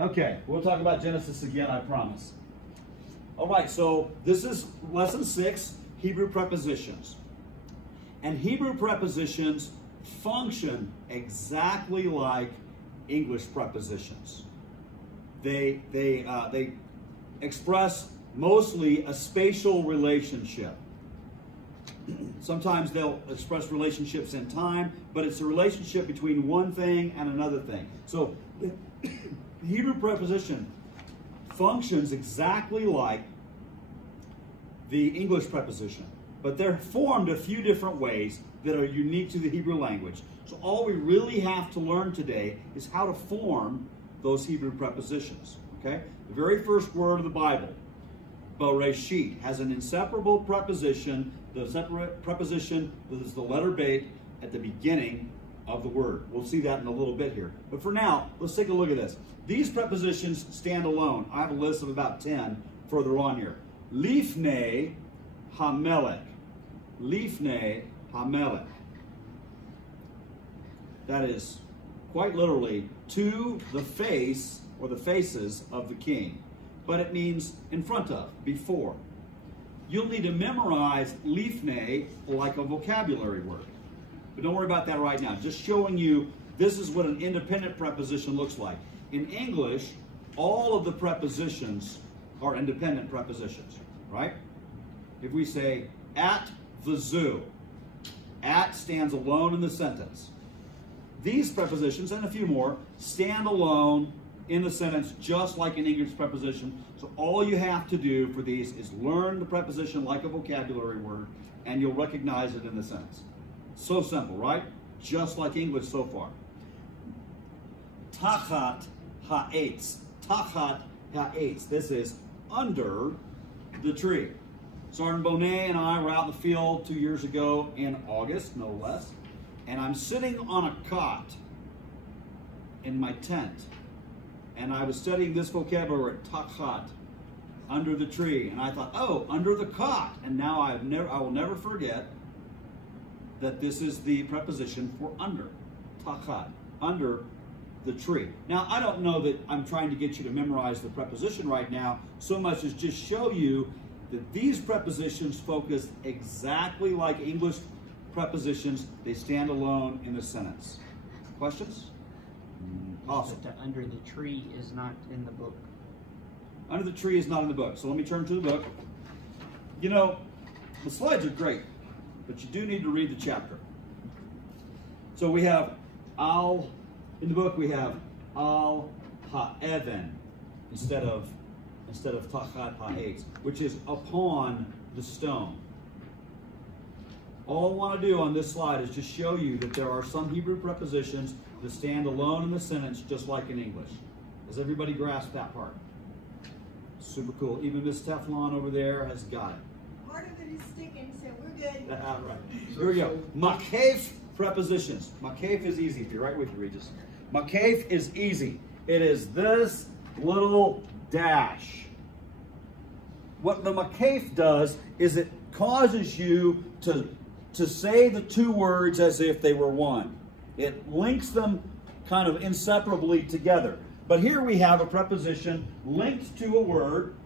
Okay, we'll talk about Genesis again, I promise. All right, so this is lesson 6, Hebrew prepositions. And Hebrew prepositions function exactly like English prepositions. They express mostly a spatial relationship. Sometimes they'll express relationships in time, but it's a relationship between one thing and another thing. So the Hebrew preposition functions exactly like the English preposition, but they're formed a few different ways that are unique to the Hebrew language. So all we really have to learn today is how to form those Hebrew prepositions. Okay? The very first word of the Bible, Bereshit, has an inseparable preposition. The separate preposition is the letter bet at the beginning of the word. We'll see that in a little bit here. But for now, let's take a look at this. These prepositions stand alone. I have a list of about 10 further on here. Lifnei hamelech. Lifnei hamelech. That is quite literally to the face or the faces of the king. But it means in front of, before. You'll need to memorize lifnei like a vocabulary word. But don't worry about that right now. Just showing you this is what an independent preposition looks like. In English, all of the prepositions are independent prepositions, right? If we say at the zoo, at stands alone in the sentence. These prepositions, and a few more, stand alone in the sentence just like an English preposition. So all you have to do for these is learn the preposition like a vocabulary word, and you'll recognize it in the sentence. So simple, right? Just like English so far. Tachat ha'etz. Tachat ha'etz. This is under the tree. Sergeant Bonet and I were out in the field 2 years ago in August, no less. And I'm sitting on a cot in my tent. And I was studying this vocabulary, tachat, under the tree. And I thought, oh, under the cot. And now I will never forget that this is the preposition for under. Tachat, under the tree. Now, I don't know that I'm trying to get you to memorize the preposition right now, so much as just show you that these prepositions focus exactly like English prepositions. They stand alone in the sentence. Questions? Awesome. But the under the tree is not in the book. Under the tree is not in the book. So let me turn to the book. You know, the slides are great, but you do need to read the chapter. So we have in the book we have al ha'even instead of tachat ha'etz, which is upon the stone. All I want to do on this slide is just show you that there are some Hebrew prepositions that stand alone in the sentence just like in English. Does everybody grasp that part? Super cool. Even Miss Teflon over there has got it. Part of it is sticking, so we're good. Right. Here we go. Makef prepositions. Makef is easy. If you're right with you, Regis. Makef is easy. It is this little dash. What the makef does is it causes you to say the two words as if they were one. It links them kind of inseparably together. But here we have a preposition linked to a word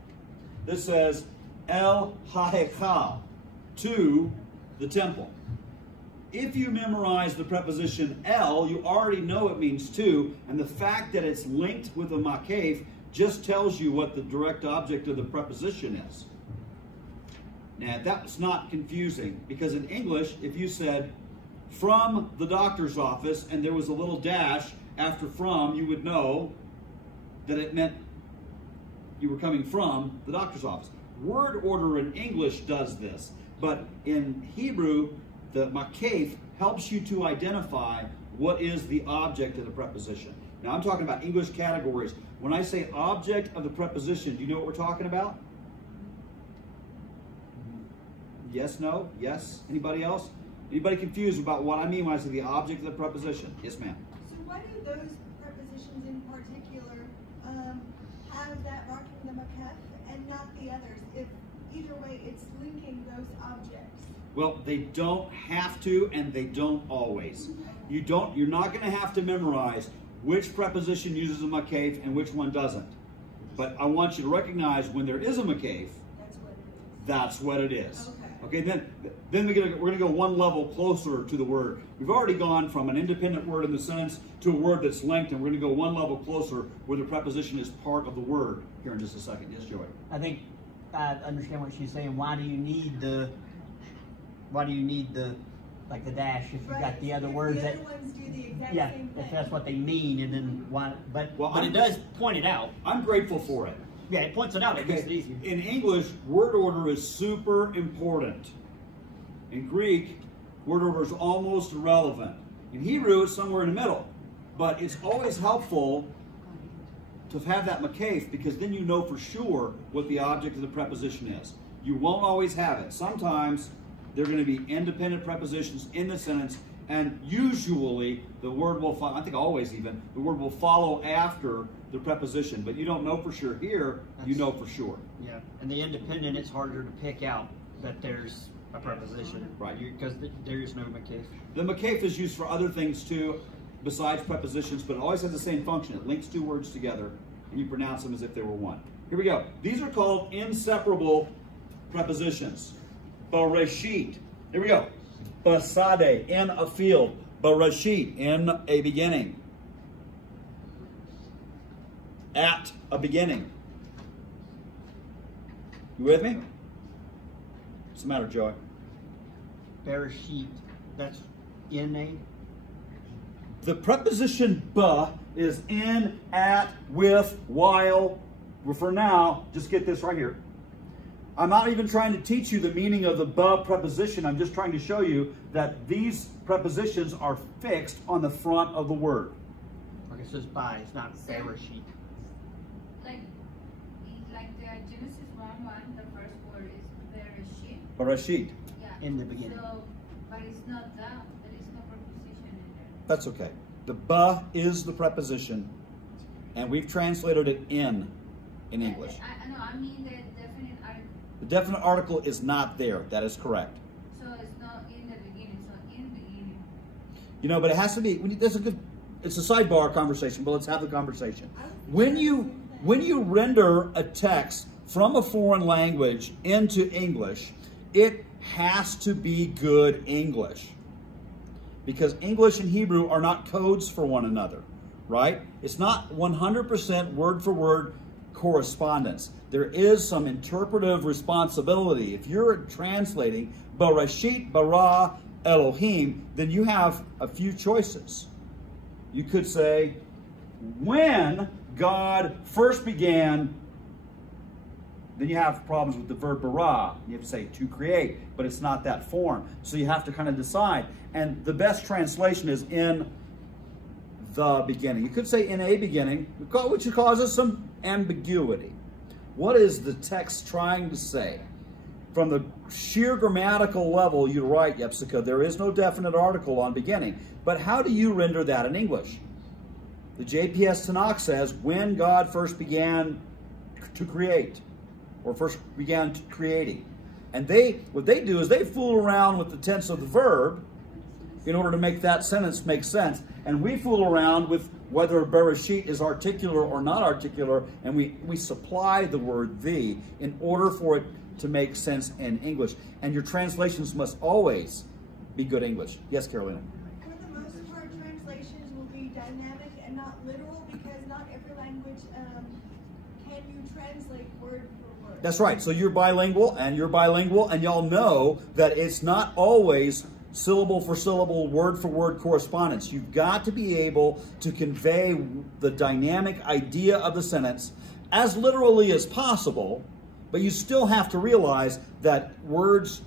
that says el ha'ekal, to the temple. If you memorize the preposition el, you already know it means to, and the fact that it's linked with a makef just tells you what the direct object of the preposition is. Now, that's not confusing, because in English, if you said from the doctor's office and there was a little dash after from, you would know that it meant you were coming from the doctor's office. Word order in English does this, but in Hebrew, the makef helps you to identify what is the object of the preposition. Now, I'm talking about English categories. When I say object of the preposition, do you know what we're talking about? Yes, no, yes? Anybody else? Anybody confused about what I mean when I say the object of the preposition? Yes, ma'am. So why do those prepositions in particular have that rocking the makef and not the others? If either way, it's linking those objects. Well, they don't have to, and they don't always. You're not going to have to memorize which preposition uses a makef and which one doesn't. But I want you to recognize when there is a makef, that's what it is. Okay, then we're gonna go one level closer to the word. We've already gone from an independent word in the sentence to a word that's linked, and we're gonna go one level closer where the preposition is part of the word here in just a second. Yes, Joey? I think I understand what she's saying. Why do you need the like the dash if you've got the other words the other ones do the exact yeah, same thing. if that's what they mean, and then why? But Well, it does point it out. I'm grateful for it. Yeah, it points it out. It makes it easier. In English, word order is super important. In Greek, word order is almost irrelevant. In Hebrew, it's somewhere in the middle. But it's always helpful to have that makef, because then you know for sure what the object of the preposition is. You won't always have it. Sometimes they're going to be independent prepositions in the sentence, and usually the word will follow, I think always even, the word will follow after the preposition, but you don't know for sure. Here, you know for sure. Yeah, and the independent, it's harder to pick out that there's a preposition. Right. Because there is no makef. The makef is used for other things too, besides prepositions, but it always has the same function. It links two words together, and you pronounce them as if they were one. Here we go. These are called inseparable prepositions. Bereshit. Here we go. Basade, in a field. Bereshit, in a beginning. At a beginning. You with me? What's the matter, Joey? Bereshit, that's in a. The preposition ba is in, at, with, while. Well, for now, just get this right here. I'm not even trying to teach you the meaning of the ba preposition. I'm just trying to show you that these prepositions are fixed on the front of the word. Okay, so it's by, it's not Bereshit. Like the Genesis 1:1, the first word is Bereshit. Bereshit. Yeah. In the beginning. So, but it's not that. There is no preposition in there. That's okay. The ba is the preposition, and we've translated it in English. I know. I mean the definite article. The definite article is not there. That is correct. So it's not in the beginning. So in beginning. You know, but it has to be. That's a good. It's a sidebar conversation, but let's have the conversation. When you render a text from a foreign language into English, it has to be good English. Because English and Hebrew are not codes for one another, right? It's not 100% word for word correspondence. There is some interpretive responsibility. If you're translating Bereshit bara Elohim, then you have a few choices. You could say, when God first began, then you have problems with the verb bara. You have to say to create, but it's not that form. So you have to kind of decide. And the best translation is in the beginning. You could say in a beginning, which causes some ambiguity. What is the text trying to say? From the sheer grammatical level, you're right, Yepsika, there is no definite article on beginning. But how do you render that in English? The JPS Tanakh says, when God first began to create, or first began creating. And what they do is they fool around with the tense of the verb in order to make that sentence make sense. And we fool around with whether Bereshit is articular or not articular, and we supply the word the in order for it to make sense in English. And your translations must always be good English. Yes, Carolina? For the most part, translations will be dynamic and not literal, because not every language can you translate word for word. That's right. So you're bilingual, and y'all know that it's not always syllable for syllable, word for word correspondence. You've got to be able to convey the dynamic idea of the sentence as literally as possible, but you still have to realize that words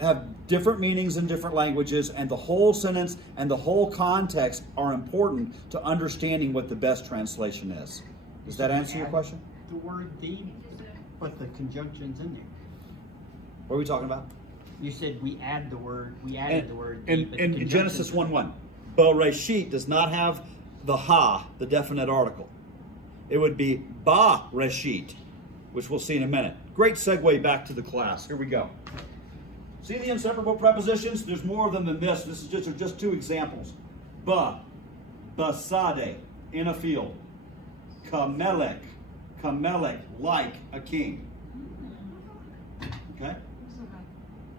have different meanings in different languages, and the whole sentence and the whole context are important to understanding what the best translation is. Does that answer your question? The word the, but the conjunction's in there. What are we talking about? You said we added the word the, but the In Genesis 1:1, Bereshit does not have the ha, the definite article. It would be ba-reshit, which we'll see in a minute. Great segue back to the class. Here we go. See the inseparable prepositions? There's more of them than this. This is just two examples. Ba, basade, in a field. Kamelech. Kamelech, like a king. Okay?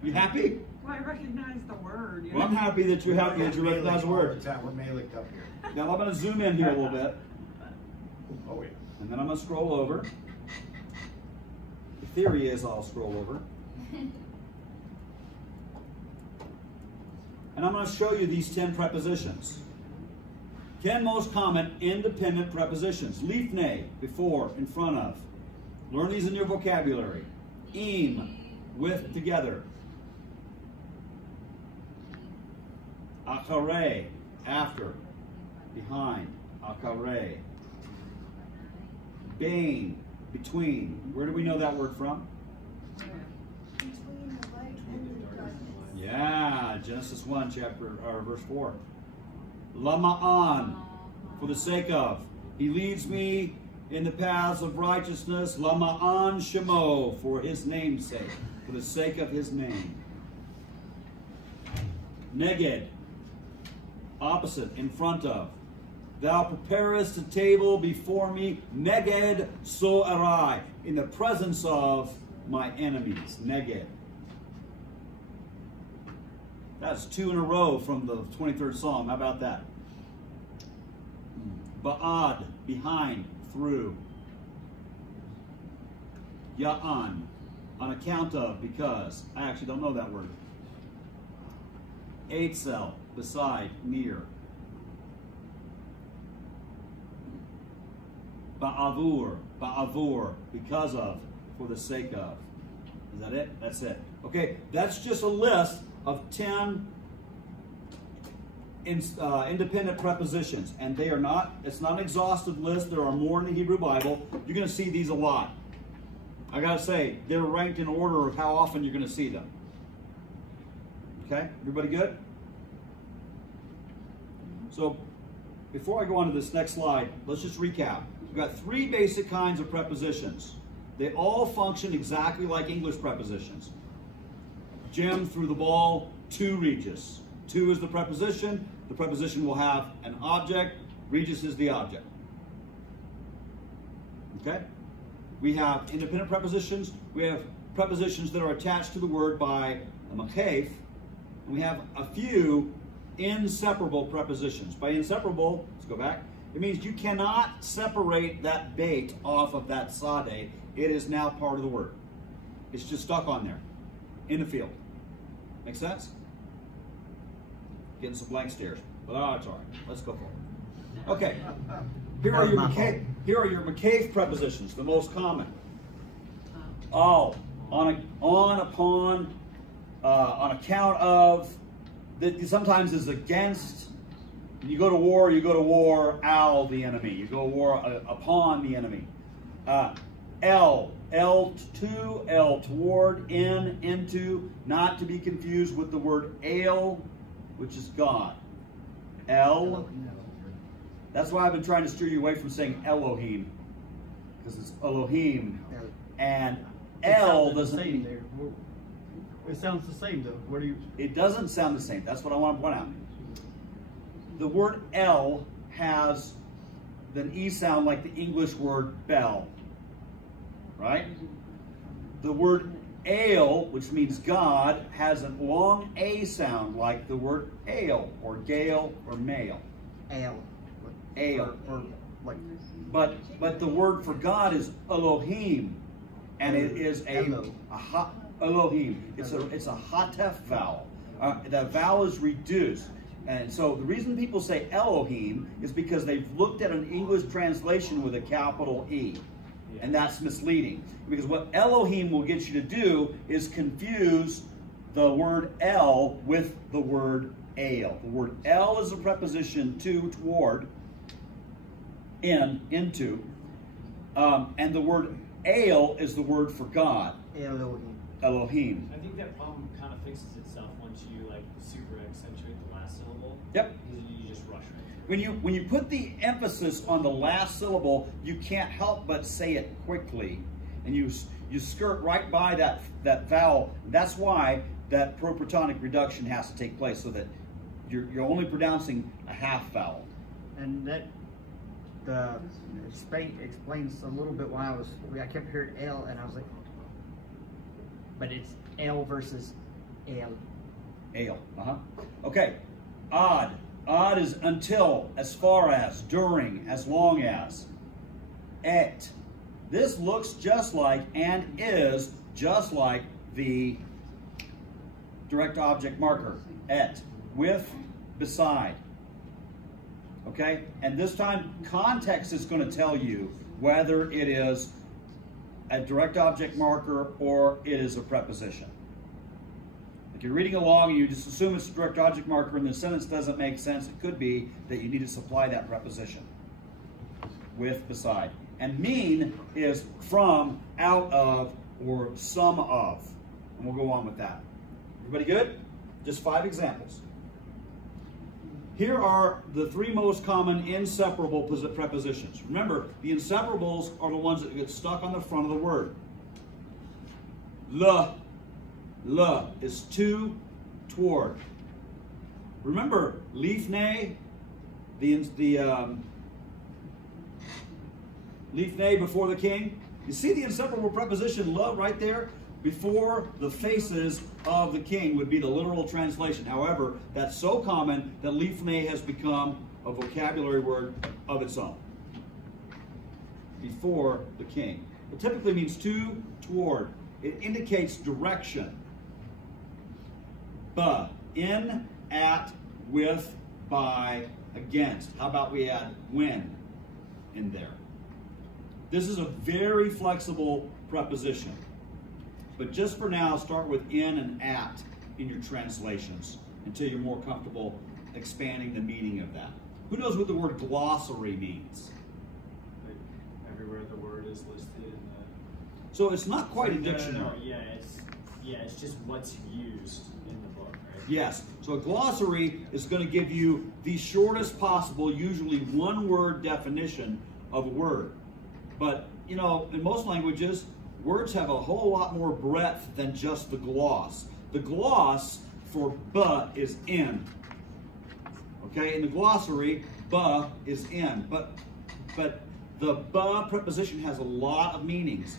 You happy? Well, I recognize the word. You Well, I'm happy that you're happy that you recognize the word. We're Malek up here. Now I'm going to zoom in here a little bit. Oh, yeah. And then I'm going to scroll over. The theory is I'll scroll over. And I'm going to show you these 10 prepositions. 10 most common independent prepositions. Lifnei, before, in front of. Learn these in your vocabulary. Im, with, together. Acharei, after, behind. Acharei. Bain, between. Where do we know that word from? Between the light and the darkness. Yeah, Genesis 1, verse 4. Lama'an, for the sake of. He leads me in the paths of righteousness. Lama'an shemo, for his name's sake, for the sake of his name. Neged, opposite, in front of. Thou preparest a table before me, neged so'arai, in the presence of my enemies. Neged. That's 2 in a row from the 23rd Psalm. How about that? Ba'ad, behind, through. Ya'an, on account of, because. I actually don't know that word. Eitzel, beside, near. Ba'avur, because of, for the sake of. Is that it? That's it. Okay, that's just a list of 10 independent prepositions, and they are not, it's not an exhaustive list. There are more in the Hebrew Bible. You're going to see these a lot. I got to say, they're ranked in order of how often you're going to see them. Okay, everybody good? So, before I go on to this next slide, let's just recap. We've got 3 basic kinds of prepositions. They all function exactly like English prepositions. Jim threw the ball to Regis. To is the preposition. The preposition will have an object. Regis is the object. Okay? We have independent prepositions. We have prepositions that are attached to the word by a makef. And we have a few inseparable prepositions. By inseparable, let's go back. It means you cannot separate that bait off of that sade. It is now part of the word. It's just stuck on there in the field. Make sense? Getting some blank stares, but it's all right. Let's go for it. Okay. Here are your makef prepositions, the most common. All, on, upon, on account of. That sometimes is against. You go to war, al, the enemy. You go to war upon the enemy. El to, el toward, in, into, not to be confused with the word ale, which is God. El. That's why I've been trying to steer you away from saying Elohim, because it's Elohim. And El doesn't mean. It sounds the same though. What do you? It doesn't sound the same. That's what I want to point out. The word El has an E sound like the English word bell. Right? The word ale, which means God, has a long A sound like the word ale or gale or male. Ale. Ale. Or like. But the word for God is Elohim, and it is Elohim. It's a hatef vowel. That vowel is reduced. And so the reason people say Elohim is because they've looked at an English translation with a capital E. And that's misleading. Because what Elohim will get you to do is confuse the word El with the word ale. The word El is a preposition to, toward, in, into. And the word ale is the word for God. Elohim. I think that problem kind of fixes itself once you like super accentuate the last syllable. Yep. You just rush right. When you put the emphasis on the last syllable, you can't help but say it quickly, and you skirt right by that vowel. That's why that proprotonic reduction has to take place, so that you're only pronouncing a half vowel. And that the Spain explains a little bit why I kept hearing L, and I was like, but it's L versus L. Ale. Okay. Odd. Odd is until, as far as, during, as long as. Et. This looks just like and is just like the direct object marker. Et. With, beside. Okay? And this time, context is going to tell you whether it is a direct object marker or it is a preposition. If you're reading along and you just assume it's a direct object marker and the sentence doesn't make sense, it could be that you need to supply that preposition. With, beside. And mean is from, out of, or some of. And we'll go on with that. Everybody good? Just 5 examples. Here are the 3 most common inseparable prepositions. Remember, the inseparables are the ones that get stuck on the front of the word. Le is to, toward. Remember, lifnei, lifnei before the king. You see the inseparable preposition le right there? Before the faces of the king would be the literal translation. However, that's so common that lifnei has become a vocabulary word of its own. Before the king. It typically means to, toward. It indicates direction. In, at, with, by, against. How about we add when in there? This is a very flexible preposition. But just for now, start with in and at in your translations until you're more comfortable expanding the meaning of that. Who knows what the word glossary means? Like everywhere the word is listed in the... So it's not quite a dictionary. No, yeah, it's just what's used in the book, right? Yes. So a glossary is going to give you the shortest possible, usually 1-word definition of a word. But, you know, in most languages, words have a whole lot more breadth than just the gloss. The gloss for "ba" is in. Okay, in the glossary, "ba" is in. But the "ba" preposition has a lot of meanings.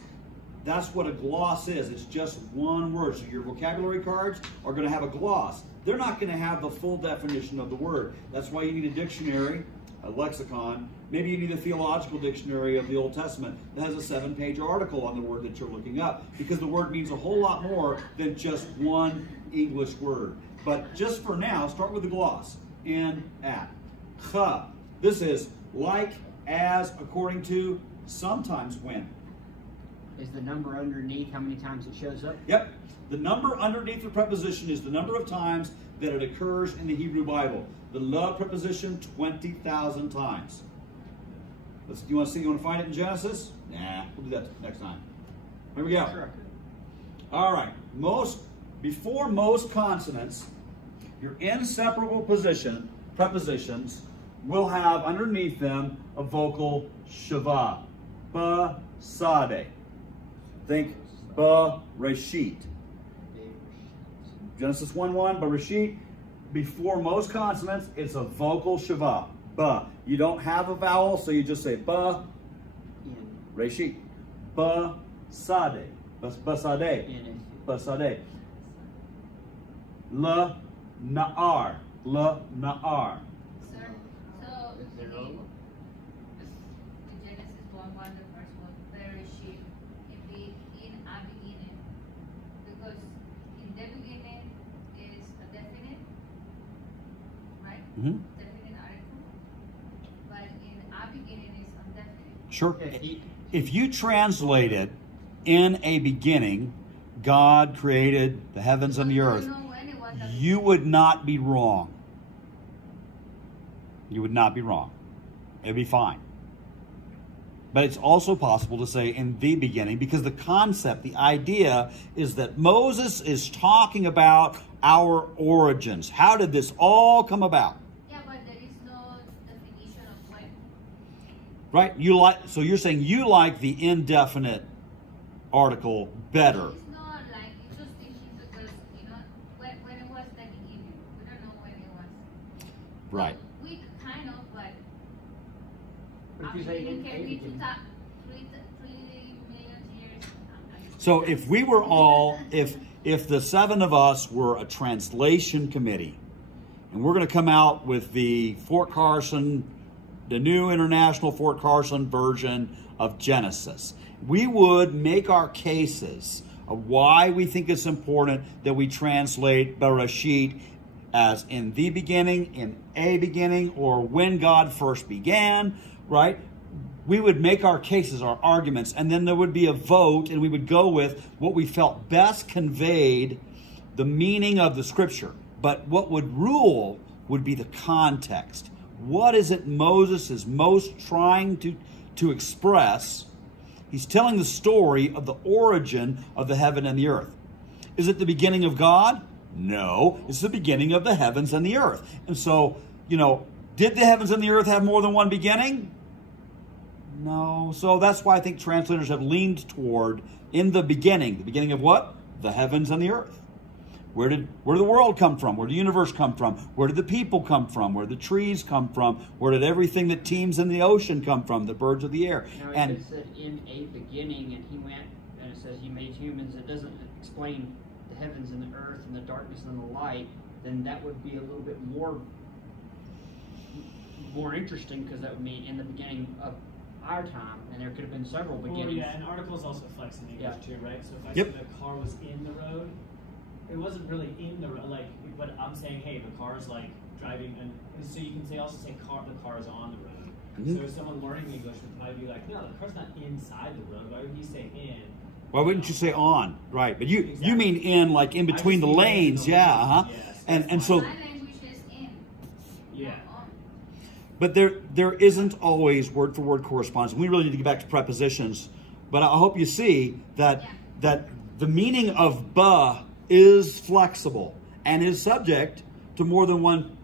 That's what a gloss is. It's just 1 word. So your vocabulary cards are going to have a gloss. They're not going to have the full definition of the word. That's why you need a dictionary, a lexicon. Maybe you need a theological dictionary of the Old Testament that has a 7-page article on the word that you're looking up, because the word means a whole lot more than just 1 English word. But just for now, start with the gloss. In, at. Cha. This is like, as, according to, sometimes when. Is the number underneath how many times it shows up? Yep. The number underneath the preposition is the number of times that it occurs in the Hebrew Bible. The la preposition 20,000 times. You want to find it in Genesis? Nah, we'll do that next time. Here we go. Sure. All right. Before most consonants, your inseparable prepositions will have underneath them a vocal shava. Ba, sade. Think ba, reshit. Genesis 1:1, Bereshit. Before most consonants, it's a vocal shava. Ba. You don't have a vowel, so you just say ba, reshit. Ba, sade. Ba, sade. Ba, sade. La, na'ar. La, na'ar. Sir, so in Genesis 1:1, the first one, Bereshit, in a beginning, because in the beginning is a definite, right? Mm-hmm. Definite article, but in a beginning is indefinite. Sure. If you translate it, in a beginning, God created the heavens and the earth, you would not be wrong. You would not be wrong. It'd be fine. But it's also possible to say in the beginning, because the concept, the idea is that Moses is talking about our origins. How did this all come about? Yeah, but there is no definition of when. Right? So you're saying you like the indefinite article better. It's not like, it's just thinking because, you know, when it was the beginning. We don't know when it was. Right. We kind of, but But if you say You in can a be beginning? 3 million years. So if we were all, if the 7 of us were a translation committee, and we're going to come out with the Fort Carson, the new International Fort Carson version of Genesis, we would make our cases of why we think it's important that we translate Bereshit as in the beginning, in a beginning, or when God first began, right? We would make our cases, our arguments, and then there would be a vote, and we would go with what we felt best conveyed the meaning of the scripture. But what would rule would be the context. What is it Moses is most trying to express? He's telling the story of the origin of the heaven and the earth. Is it the beginning of God? No, it's the beginning of the heavens and the earth. And so, did the heavens and the earth have more than one beginning? No. So that's why I think translators have leaned toward in the beginning of what? The heavens and the earth. Where did the world come from? Where did the universe come from? Where did the people come from? Where did the trees come from? Where did everything that teems in the ocean come from? The birds of the air. Now, And it said in a beginning, and he went, and it says he made humans. It doesn't explain the heavens and the earth and the darkness and the light. Then that would be a little bit more interesting, because that would mean in the beginning of our time, and there could have been several beginnings. Well, yeah, and articles also flex in English too, right? So if I Yep. said the car was in the road, it wasn't really in the road. Like, but I'm saying, hey, the car's like driving, and so you can also say the car is on the road. Mhm. So if someone learning English would probably be like, no, the car's not inside the road. Why would he say in? why wouldn't you say on? Right. But you Exactly. mean in, like in I just between the mean in lanes. the Yeah. lanes, Uh-huh. yes, And that's and why. so, My language is in. Yeah. not on. but there isn't always word for word correspondence. We really need to get back to prepositions. But I hope you see that the meaning of ba is flexible and is subject to more than one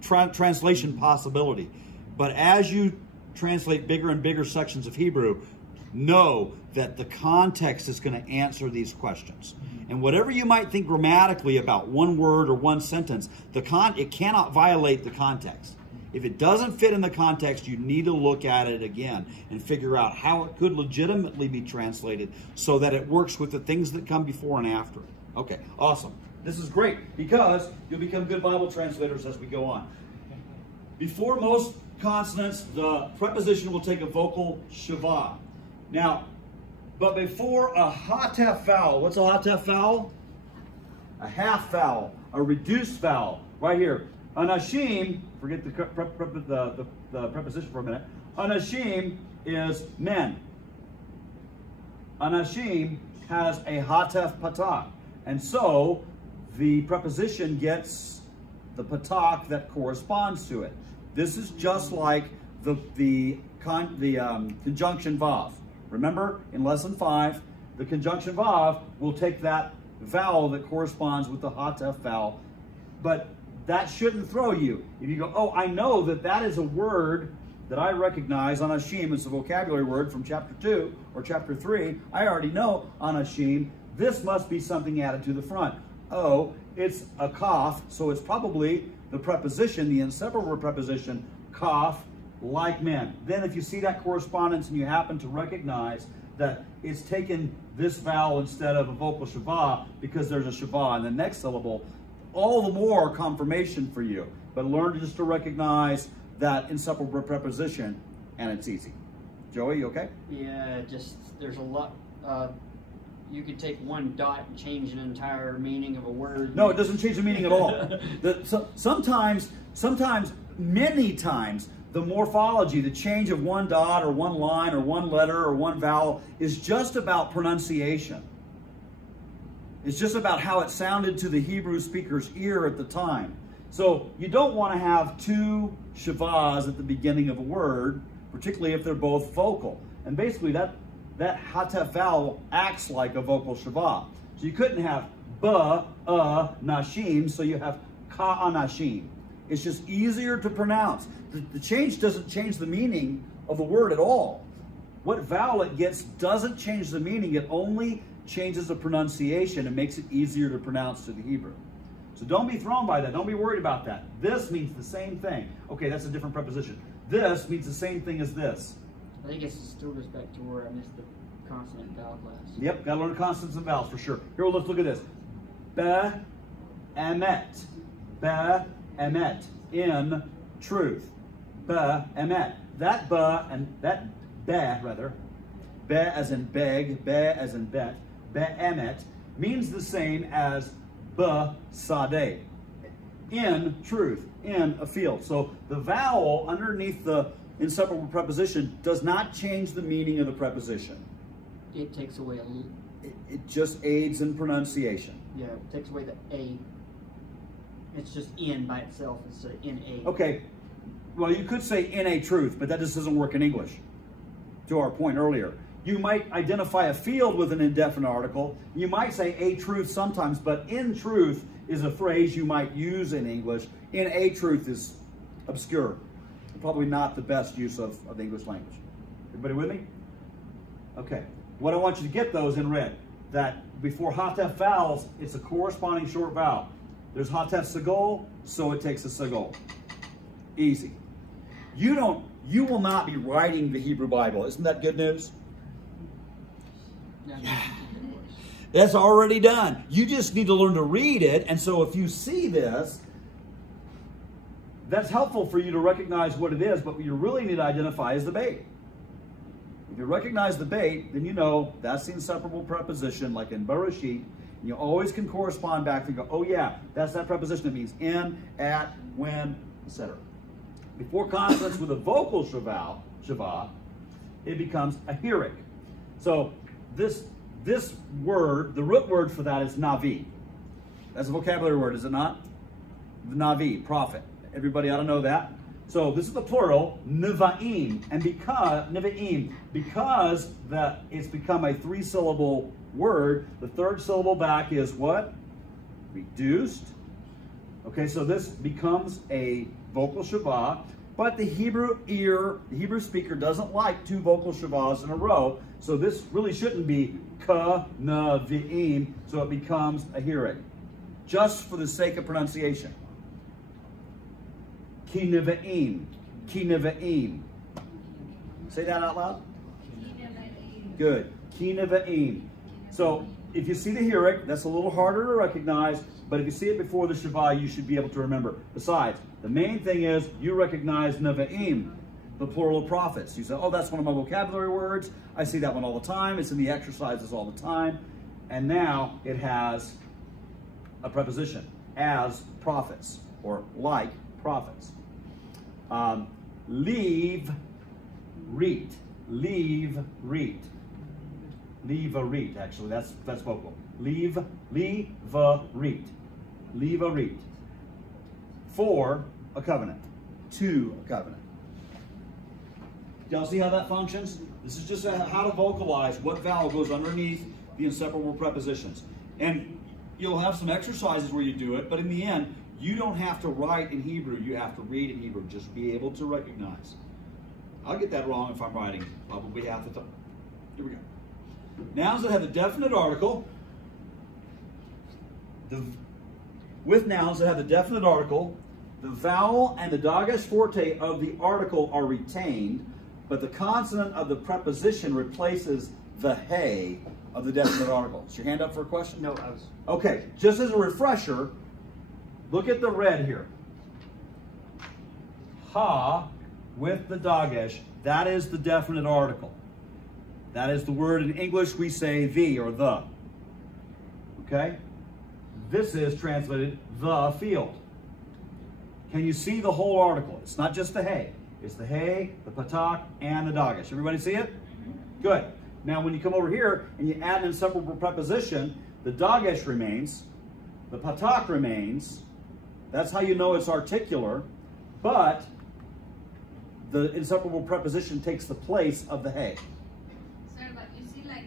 translation possibility. But as you translate bigger and bigger sections of Hebrew, know that the context is going to answer these questions. And whatever you might think grammatically about one word or one sentence, it cannot violate the context. If it doesn't fit in the context, you need to look at it again and figure out how it could legitimately be translated so that it works with the things that come before and after. Okay, awesome. This is great because you'll become good Bible translators as we go on. Before most consonants, the preposition will take a vocal shavah. Now, but before a hatef vowel, what's a hatef vowel? A half vowel, a reduced vowel, right here. Anashim, forget the preposition for a minute. Anashim is men. Anashim has a hatef patah. And so the preposition gets the patah that corresponds to it. This is just like the conjunction vav. Remember, in lesson 5, the conjunction vav will take that vowel that corresponds with the hatef vowel, but that shouldn't throw you. If you go, oh, I know that is a word that I recognize, anashim, it's a vocabulary word from chapter 2 or chapter 3. I already know anashim. This must be something added to the front. Oh, it's a kaf, so it's probably the preposition, the inseparable preposition, kaf, like men. Then if you see that correspondence and you happen to recognize that it's taken this vowel instead of a vocal shavah because there's a shavah in the next syllable, all the more confirmation for you. But learn just to recognize that inseparable preposition, and it's easy. Joey, you okay? Yeah, just there's a lot. You could take one dot and change an entire meaning of a word. No, it doesn't change the meaning at all. Sometimes, many times, the morphology, the change of one dot or one line or one letter or one vowel is just about pronunciation. It's just about how it sounded to the Hebrew speaker's ear at the time. So you don't want to have two shavahs at the beginning of a word, particularly if they're both vocal. And basically that hatef vowel acts like a vocal shavah. So you couldn't have ba, nashim, so you have ka anashim. It's just easier to pronounce. The change doesn't change the meaning of the word at all. What vowel it gets doesn't change the meaning. It only changes the pronunciation and makes it easier to pronounce to the Hebrew. So don't be thrown by that. Don't be worried about that. This means the same thing. Okay, that's a different preposition. This means the same thing as this. I think it still goes back to where I missed the consonant and vowel class. Yep, got to learn the consonants and vowels for sure. Here, let's look at this. Be-emet. Be-emet. In truth. Be-emet. That ba and that be, rather, be as in beg, be as in bet, be-emet, means the same as be-sadeh. In truth, in a field. So the vowel underneath the inseparable preposition does not change the meaning of the preposition. It takes away a little. It just aids in pronunciation. Yeah, it takes away the A. It's just in by itself instead of in a. Okay, well, you could say in a truth, but that just doesn't work in English. To our point earlier, you might identify a field with an indefinite article. You might say a truth sometimes, but in truth is a phrase you might use in English. In a truth is obscure. Probably not the best use of the English language. Everybody with me? Okay. What I want you to get, though, is in red. That before hatef vowels, it's a corresponding short vowel. There's hatef sagol, so it takes a sagol. Easy. You will not be writing the Hebrew Bible. Isn't that good news? Yeah. That's already done. You just need to learn to read it. And so if you see this, that's helpful for you to recognize what it is, but what you really need to identify is the bait. If you recognize the bait, then you know that's the inseparable preposition, like in Bereshit. And you always can correspond back and go, oh yeah, that's that preposition. It means in, at, when, etc. Before consonants with a vocal shavah, it becomes a hirik. So this word, the root word for that is navi. That's a vocabulary word, is it not? The navi, prophet. Everybody ought to know that. So this is the plural, nevaim, and because it's become a 3-syllable word, the third syllable back is what? Reduced. Okay, so this becomes a vocal shavah, but the Hebrew speaker doesn't like 2 vocal shavahs in a row, so this really shouldn't be ka, nevi'im, so it becomes a hirik, just for the sake of pronunciation. Ki neve'im. Ki neve'im. Say that out loud. Good. Ki neve'im. So if you see the hirik, that's a little harder to recognize, but if you see it before the shavah, you should be able to remember. Besides, the main thing is you recognize neve'im, the plural of prophets. You say, oh, that's one of my vocabulary words. I see that one all the time. It's in the exercises all the time. And now it has a preposition, as prophets, or like prophets. Leave, read. Leave, read. Leave a read, actually, that's vocal. Leave a read. Leave a read. For a covenant. To a covenant. Y'all see how that functions? This is just how to vocalize what vowel goes underneath the inseparable prepositions. And you'll have some exercises where you do it, but in the end, you don't have to write in Hebrew, you have to read in Hebrew. Just be able to recognize. I'll get that wrong if I'm writing probably half the time. Here we go. Nouns that have a definite article. With nouns that have the definite article, the vowel and the dagesh forte of the article are retained, but the consonant of the preposition replaces the hey of the definite article. Is your hand up for a question? No, I was. Okay, just as a refresher, look at the red here. Ha with the dagesh, that is the definite article. That is the word in English we say the or the. Okay? This is translated the field. Can you see the whole article? It's not just the hey. It's the hey, the patak, and the dagesh. Everybody see it? Good. Now when you come over here and you add an inseparable preposition, the dagesh remains, the patak remains. That's how you know it's articular, but the inseparable preposition takes the place of the hey. Sorry, but you see, like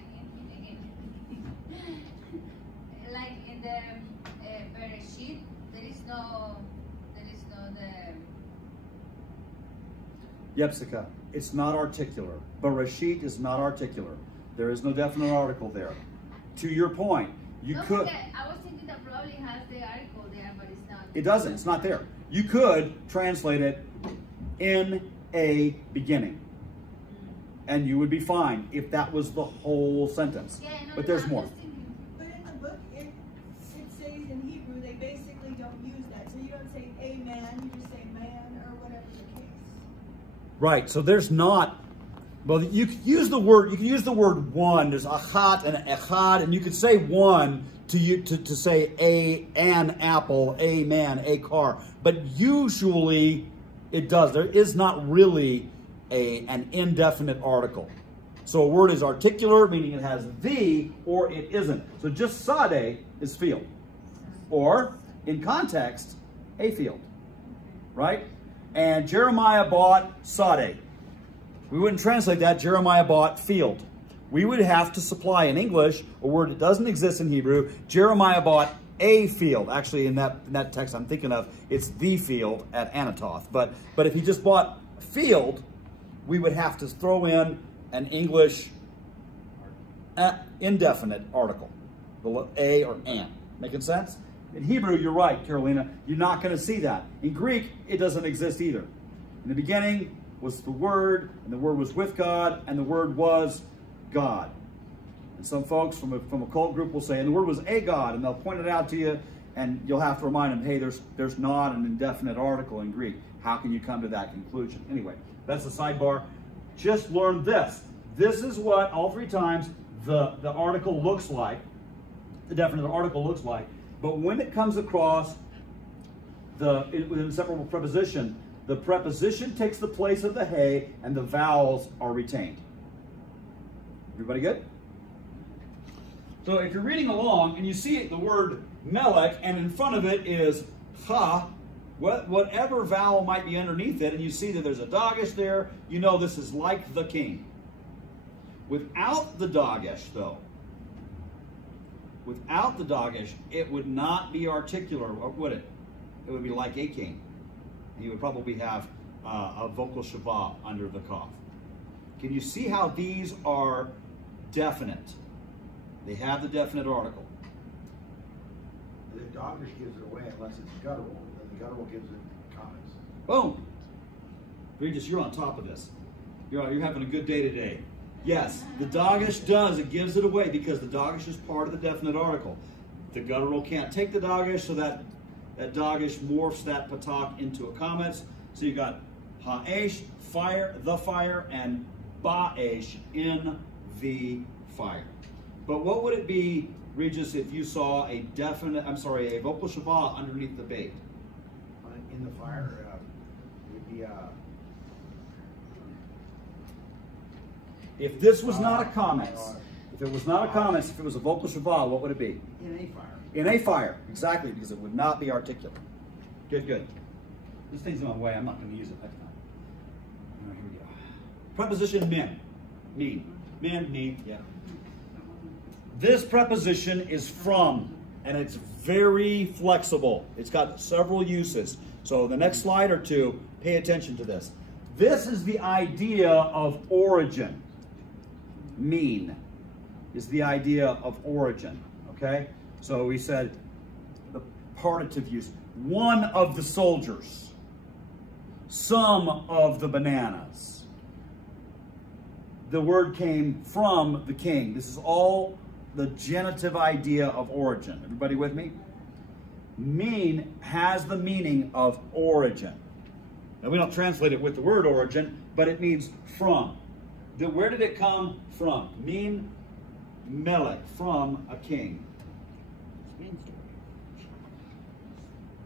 in the Bereshit, there is no the. Yepsika, it's not articular. Bereshit is not articular. There is no definite article there. To your point, you could. I was thinking that probably has the article there, but it's not. It doesn't. It's not there. You could translate it in a beginning. and you would be fine if that was the whole sentence. Yeah, no, But no, there's I'm more. just thinking. But in the book, it says in Hebrew, they basically don't use that. So you don't say a man, you just say man or whatever the case. Right, so there's not, well, you could use the word one. There's achat and echad, and you could say one to say an apple, a man, a car. But usually it does. There is not really an indefinite article. So a word is articular, meaning it has the, or it isn't. So just sade is field. Or, in context, a field. Right? And Jeremiah bought sade. We wouldn't translate that. Jeremiah bought field. We would have to supply in English a word that doesn't exist in Hebrew. Jeremiah bought a field. Actually, in that text I'm thinking of, it's the field at Anatoth. But if he just bought field, we would have to throw in an English indefinite article, the a or an. Making sense? In Hebrew, you're right, Carolina. You're not going to see that. In Greek, it doesn't exist either. In the beginning was the Word, and the Word was with God, and the Word was God. And some folks from a cult group will say, and the Word was a God, and they'll point it out to you, and you'll have to remind them, hey, there's not an indefinite article in Greek. How can you come to that conclusion? Anyway, that's the sidebar. Just learn this. This is what all three times the article looks like, the definite article looks like. But when it comes across with an inseparable preposition, the preposition takes the place of the hey, and the vowels are retained. Everybody good? So if you're reading along and you see the word melech, and in front of it is ha, whatever vowel might be underneath it, and you see that there's a dagesh there, you know this is like the king. Without the dagesh, though, without the dagesh, it would not be articular, would it? It would be like a king. You would probably have a vocal shavah under the cough. Can you see how these are definite? They have the definite article. The dagesh gives it away unless it's guttural, and the guttural gives it comments. Boom. Regis, you're on top of this. You're having a good day today. Yes, the dagesh does. It gives it away because the dagesh is part of the definite article. The guttural can't take the dagesh, so that dagesh morphs that patak into a comments. So you got ha'esh, fire, the fire, and ba'esh, in the fire. But what would it be, Regis, if you saw a vocal shavah underneath the bait? In the fire, it would be If this was not a comments, if it was not a comments, if it was a vocal shavah, what would it be? in a fire. In a fire, exactly, because it would not be articulate. Good, good. This thing's in my way. I'm not going to use it next time. All right, here we go. Preposition min. Min, mean, yeah. This preposition is from, and it's very flexible. It's got several uses. So the next slide or two, pay attention to this. This is the idea of origin. Mean is the idea of origin, okay? So we said the partitive use. One of the soldiers. Some of the bananas. The word came from the king. This is all the genitive idea of origin. Everybody with me? Mean has the meaning of origin. Now we don't translate it with the word origin, but it means from. Where did it come from? Mean melech, from a king.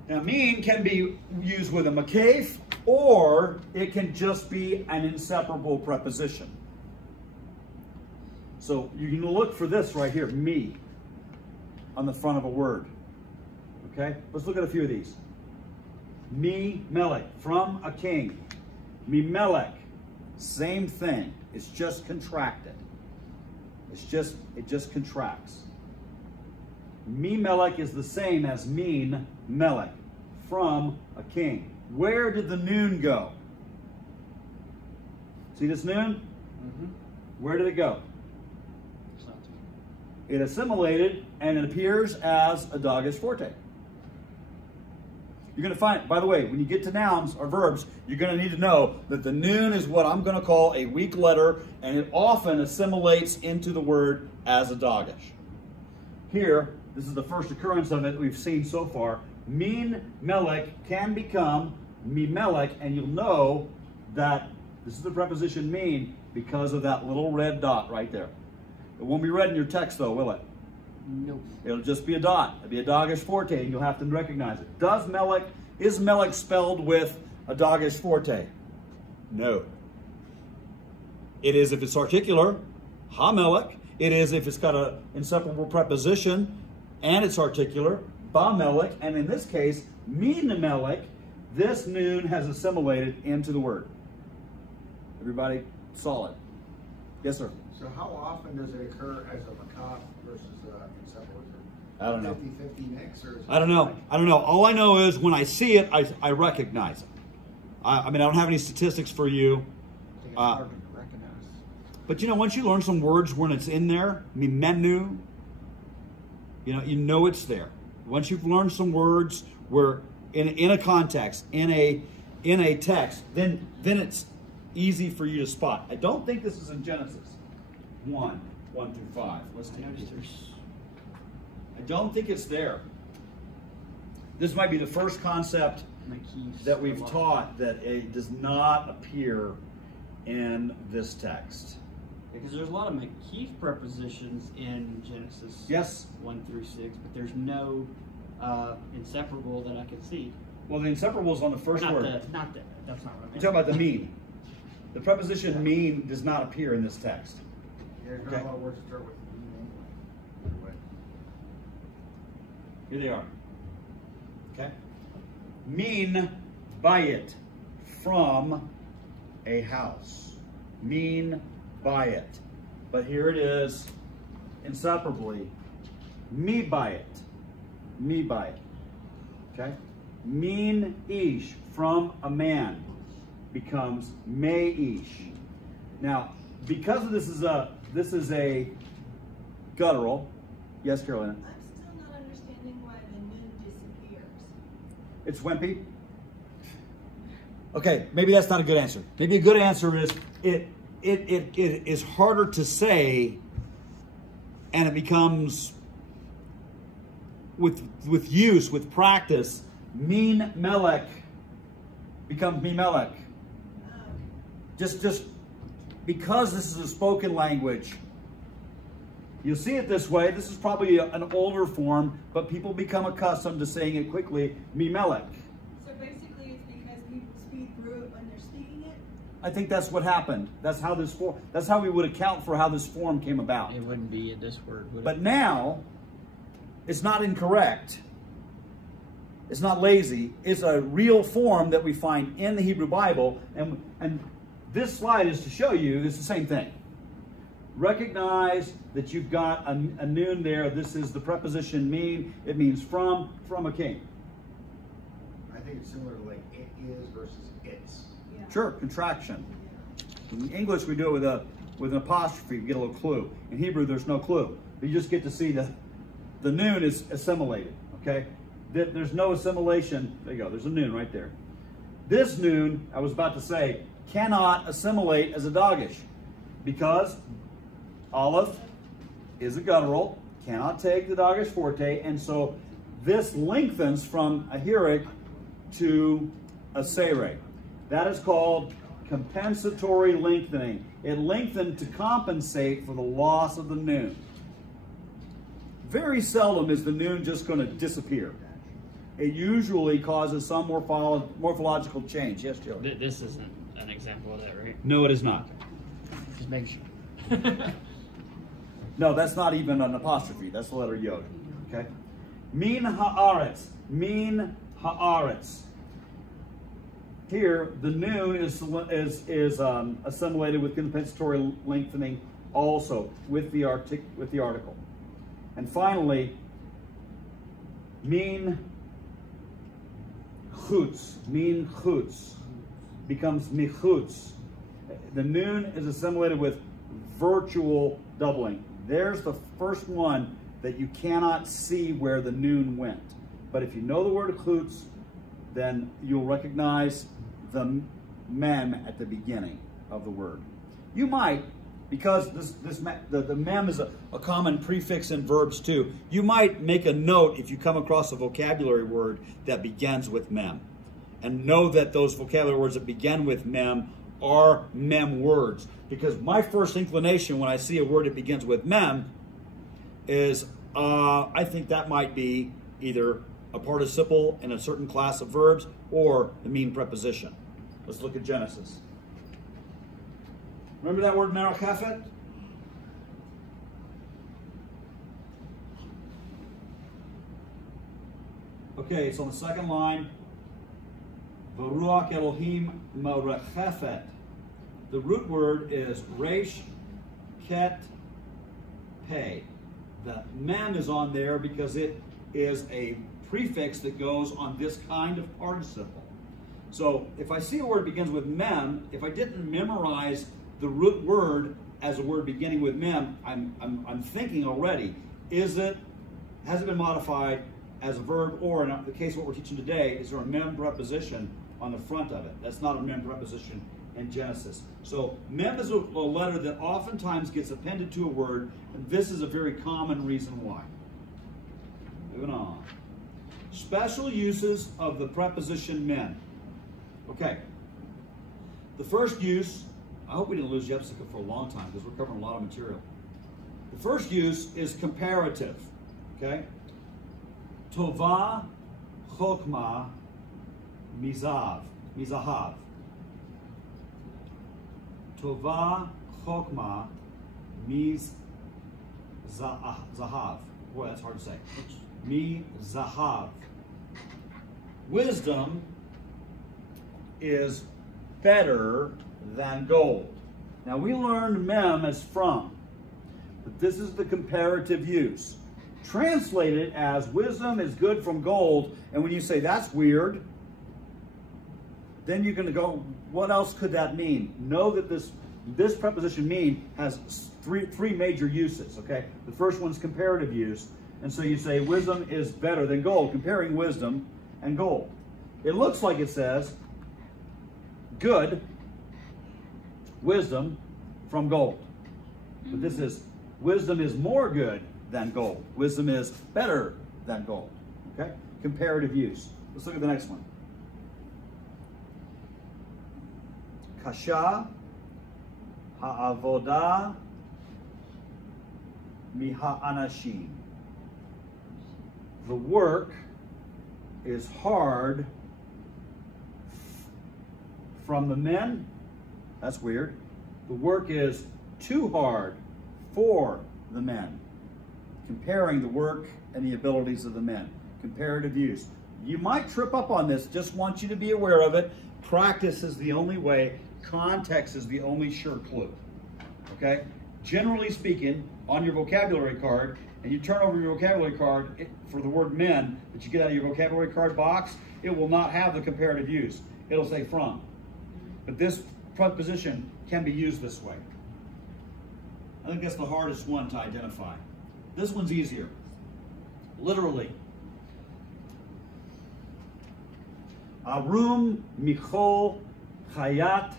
Now mean can be used with a makef, or it can just be an inseparable preposition. So you can look for this right here, me, on the front of a word. Okay, let's look at a few of these. Me melech, from a king. Me melech, same thing. It's just contracted. It just contracts. Me melech is the same as mean melech, from a king. Where did the noon go? See this noon? Mm-hmm. Where did it go? It assimilated and it appears as a dagesh forte. You're going to find, by the way, when you get to nouns or verbs, you're going to need to know that the noon is what I'm going to call a weak letter, and it often assimilates into the word as a dagesh. Here, this is the first occurrence of it we've seen so far. Min melech can become mi melech, and you'll know that this is the preposition mean because of that little red dot right there. It won't be red in your text though, will it? Nope. It'll just be a dot. It'll be a dagesh forte, and you'll have to recognize it. Is melech spelled with a dagesh forte? No. It is if it's articular, ha melech. It is if it's got an inseparable preposition and it's articular, ba melech. And in this case, min melech, this noon has assimilated into the word. Everybody solid? Yes, sir. So how often does it occur as a makaf versus inseparable? I don't know. 50-50 mix, or is it I don't know. I don't know. All I know is when I see it, I recognize it. I mean, I don't have any statistics for you. I think it's hard to recognize. But you know, once you learn some words when it's in there, menu, you know it's there. Once you've learned some words where in a context, in a text, then it's easy for you to spot. I don't think this is in Genesis 1 through 5. Let's take a look. I don't think it's there. This might be the first concept that we've taught that it does not appear in this text. Because there's a lot of McKeith prepositions in Genesis Yes. 1 through 6, but there's no inseparable that I can see. Well, the inseparable is on the first word. That's not what I meant. You're talking about the mean. The preposition mean does not appear in this text. There's not Okay. a lot of words that start with mean anyway. Here they are. Okay. Mean bayit, from a house. Mean bayit. But here it is, inseparably, mi bayit. Mi bayit. Okay. Mean ish, from a man, becomes me ish. Now, because this is a guttural. Yes, Carolina. I'm still not understanding why the noon disappears. It's wimpy. Okay, maybe that's not a good answer. Maybe a good answer is it is harder to say, and it becomes with use, with practice, min melech becomes mi melech. Just because this is a spoken language. You'll see it this way. This is probably an older form, but people become accustomed to saying it quickly, mi melech. So basically it's because people speed through it when they're speaking it? I think that's what happened. That's how this form, that's how we would account for how this form came about. It wouldn't be this word, would it? But now, it's not incorrect. It's not lazy. It's a real form that we find in the Hebrew Bible. And this slide is to show you it's the same thing. Recognize that you've got a noon there. This is the preposition mean. It means from a king. I think it's similar to like it is versus it's. Yeah. Sure, contraction. In English, we do it with an apostrophe. You get a little clue. In Hebrew, there's no clue. You just get to see the noon is assimilated, okay? There's no assimilation. There you go. There's a noon right there. This noon, I was about to say, cannot assimilate as a dagesh because Aleph is a guttural, cannot take the dagesh forte, and so this lengthens from a hirik to a sereh. That is called compensatory lengthening. It lengthened to compensate for the loss of the noon. Very seldom is the noon just going to disappear. It usually causes some morphological change. Yes, Joe? This isn't an example of that, right? No, it is not. Just make sure. No, that's not even an apostrophe. That's the letter yod. Okay? Min haaretz. Min haaretz. Here, the noon is assimilated with compensatory lengthening also with the article. And finally, min chutz. Min chutz becomes michutz. The noon is assimilated with virtual doubling. There's the first one that you cannot see where the noon went. But if you know the word chutz, then you'll recognize the mem at the beginning of the word. You might, because the mem is a common prefix in verbs too, you might make a note if you come across a vocabulary word that begins with mem. And know that those vocabulary words that begin with mem are mem words. Because my first inclination when I see a word that begins with mem is, I think that might be either a participle in a certain class of verbs or the mean preposition. Let's look at Genesis. Remember that word merachefet? Okay, it's on the second line. V'ruach Elohim merachefet. The root word is resh, ket, pei. The mem is on there because it is a prefix that goes on this kind of participle. So if I see a word begins with mem, if I didn't memorize the root word as a word beginning with mem, I'm thinking already, has it been modified as a verb, or in the case of what we're teaching today, is there a mem preposition on the front of it? That's not a mem preposition in Genesis. So mem is a letter that oftentimes gets appended to a word, and this is a very common reason why. Moving on. Special uses of the preposition men. Okay. The first use, I hope we didn't lose Jessica for a long time because we're covering a lot of material. The first use is comparative. Okay. Tova, chokma, mizahav. Tova, chokma, zahav. Boy, that's hard to say. Zahav. Wisdom is better than gold. Now we learned mem as from, but this is the comparative use. Translated as wisdom is good from gold, and when you say that's weird, then you're going to go, what else could that mean? Know that this preposition mean has three major uses, okay? The first one's comparative use, and so you say wisdom is better than gold, comparing wisdom and gold. It looks like it says good wisdom from gold. But this is wisdom is more good than gold. Wisdom is better than gold. Okay? Comparative use. Let's look at the next one. Kasha ha'avodah miha'anashim. The work is hard from the men. That's weird. The work is too hard for the men. Comparing the work and the abilities of the men. Comparative use. You might trip up on this. Just want you to be aware of it. Practice is the only way. Context is the only sure clue. Okay? Generally speaking, on your vocabulary card, and you turn over your vocabulary card for the word men that you get out of your vocabulary card box, it will not have the comparative use. It'll say from. But this preposition can be used this way. I think that's the hardest one to identify. This one's easier. Literally. Arum michol chayat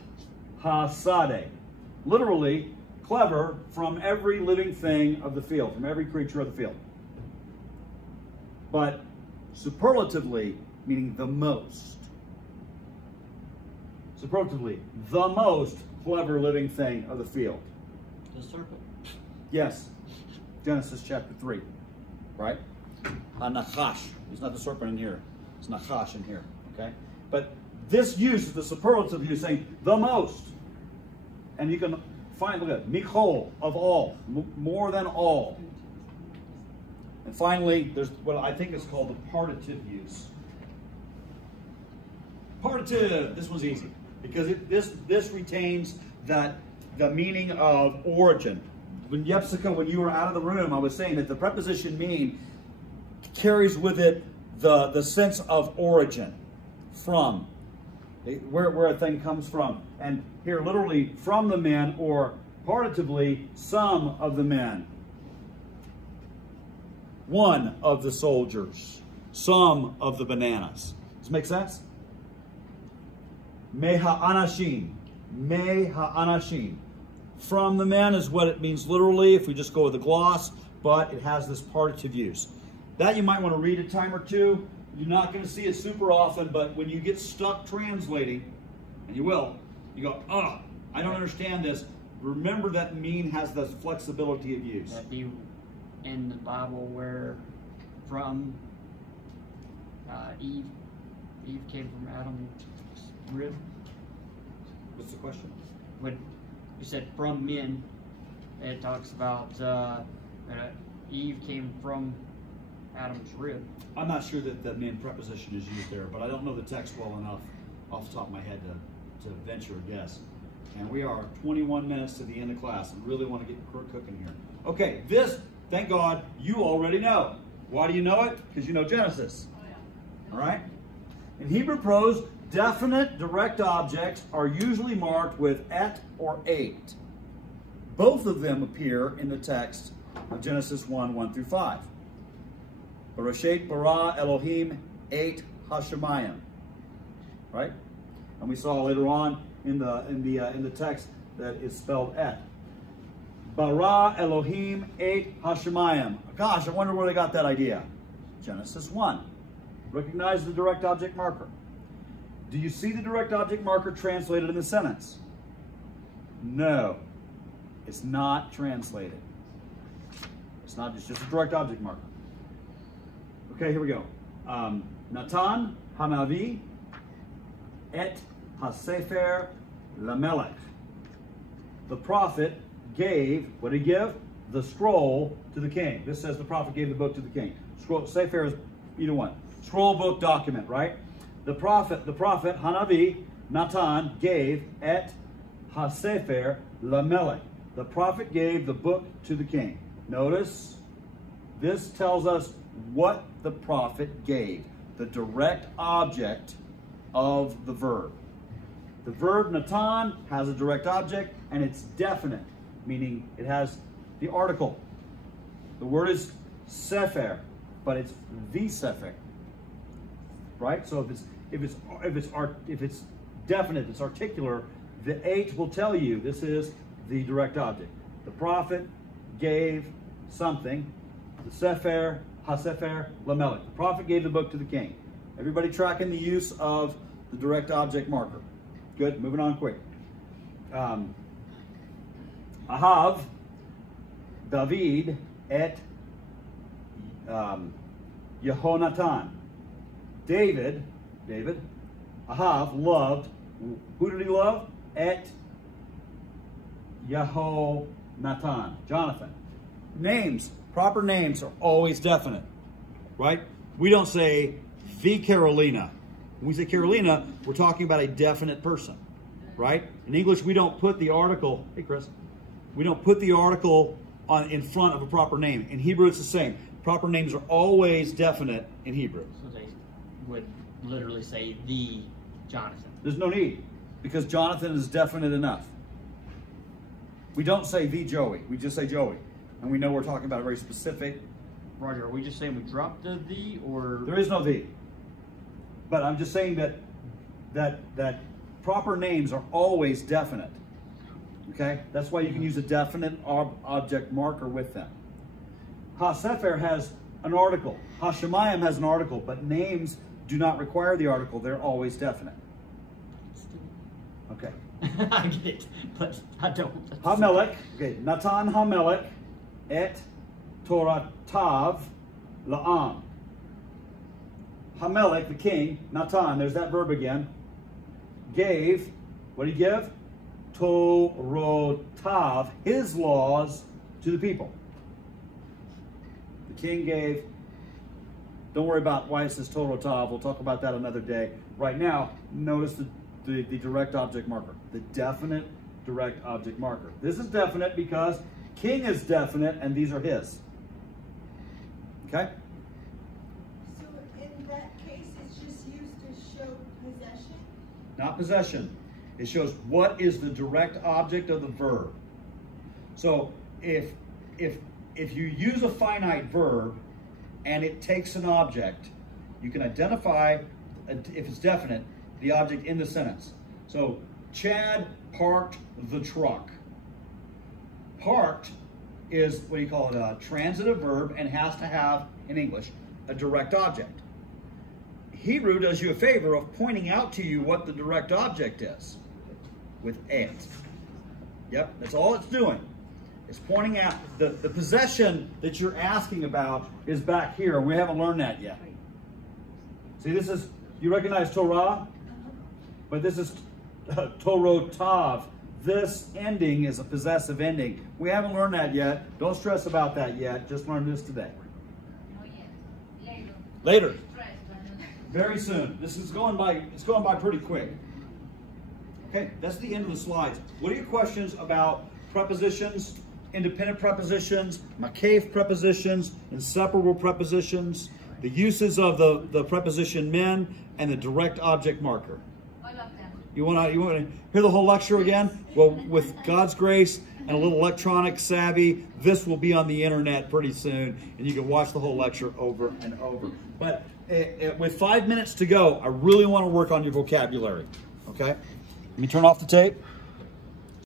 hasadeh. Literally, clever from every living thing of the field, from every creature of the field. But superlatively, meaning the most. Superlatively, the most clever living thing of the field. The serpent. Yes. Genesis chapter 3. Right? Nachash. It's not the serpent in here. It's Nachash in here. Okay? But this use is the superlative use, saying the most. And you can find, look at it, Michol, of all, more than all. And finally, there's what I think is called the partitive use. Partitive, this one's easy, because this retains the meaning of origin. When Yepsica, when you were out of the room, I was saying that the preposition mean carries with it the sense of origin, from, where a thing comes from. And here, literally, from the men, or partitively, some of the men. One of the soldiers, some of the bananas. Does it make sense? Me ha'anashim. Me ha'anashim. From the men is what it means literally if we just go with the gloss, but it has this partitive use. That you might want to read a time or two. You're not going to see it super often, but when you get stuck translating, and you will, you go, oh, I don't understand this. Remember that mean has the flexibility of use. That'd be in the Bible where from Eve came from Adam's rib. What's the question? When you said from men, it talks about Eve came from Adam's rib. I'm not sure that the main preposition is used there, but I don't know the text well enough off the top of my head to venture a guess. And we are 21 minutes to the end of class. I really want to get cooking here. Okay, this, thank God, you already know. Why do you know it? Because you know Genesis. All right? In Hebrew prose, definite direct objects are usually marked with et or ate. Both of them appear in the text of Genesis 1 through 5. Bereshit bara Elohim et hashemayim. Right? And we saw later on in the text that it's spelled et. Bara Elohim et hashemayim. Gosh, I wonder where they got that idea. Genesis 1. Recognize the direct object marker. Do you see the direct object marker translated in the sentence? No. It's not translated. It's not. It's just a direct object marker. Okay, here we go. Natan Hanavi et HaSefer Lamelech. The prophet gave, what did he give? The scroll to the king. This says the prophet gave the book to the king. Scroll, Sefer is either one. Scroll, book, document, right? The prophet Hanavi, Natan, gave et HaSefer Lamelech. The prophet gave the book to the king. Notice, this tells us what the prophet gave. The direct object of the verb. The verb Natan has a direct object and it's definite, meaning it has the article. The word is sefer, but it's the sefer, right? So if it's definite, it's articular, the H will tell you this is the direct object. The prophet gave something. The sefer, HaSefer Lamelech. The prophet gave the book to the king. Everybody tracking the use of the direct object marker. Good, moving on quick. Ahav, David, et Yehonatan. David, Ahav loved, who did he love? Et Yehonatan, Jonathan. Names, proper names are always definite, right? We don't say the Carolina. When we say Carolina, we're talking about a definite person, right? In English, we don't put the article, hey Chris, we don't put the article in front of a proper name. In Hebrew, it's the same. Proper names are always definite in Hebrew. So they would literally say the Jonathan. There's no need, because Jonathan is definite enough. We don't say the Joey, we just say Joey. And we know we're talking about a very specific. Roger, are we just saying we dropped the, or? There is no the. But I'm just saying that proper names are always definite. Okay? That's why you can use a definite object marker with them. HaSefer has an article. HaShemayim has an article, but names do not require the article. They're always definite. Okay. I get it, but I don't. Hamelech, okay, Natan Hamelech et Toratav La'am. Hamelech, the king, Natan, there's that verb again, gave, what did he give? Torotav, his laws, to the people. The king gave, don't worry about why it says Torotav, we'll talk about that another day. Right now, notice the direct object marker, the definite direct object marker. This is definite because king is definite and these are his. Okay? So in that case, it's just used to show possession? Not possession. It shows what is the direct object of the verb. So if you use a finite verb and it takes an object, you can identify if it's definite, the object in the sentence. So, Chad parked the truck. Parked is, what do you call it, a transitive verb, and has to have, in English, a direct object. Hebrew does you a favor of pointing out to you what the direct object is with et. Yep, that's all it's doing. It's pointing out the possession that you're asking about is back here. We haven't learned that yet. See, this is, you recognize Torah? But this is Torotav. This ending is a possessive ending. We haven't learned that yet. Don't stress about that yet. Just learn this today. Oh, yes. Later. Very soon. This is going by, it's going by pretty quick. Okay, that's the end of the slides. What are your questions about prepositions, independent prepositions, Makef prepositions, inseparable prepositions, the uses of the preposition men, and the direct object marker? All of them. You want to hear the whole lecture again? Well, with God's grace and a little electronic savvy, this will be on the internet pretty soon, and you can watch the whole lecture over and over. But with 5 minutes to go, I really want to work on your vocabulary. Okay? Let me turn off the tape.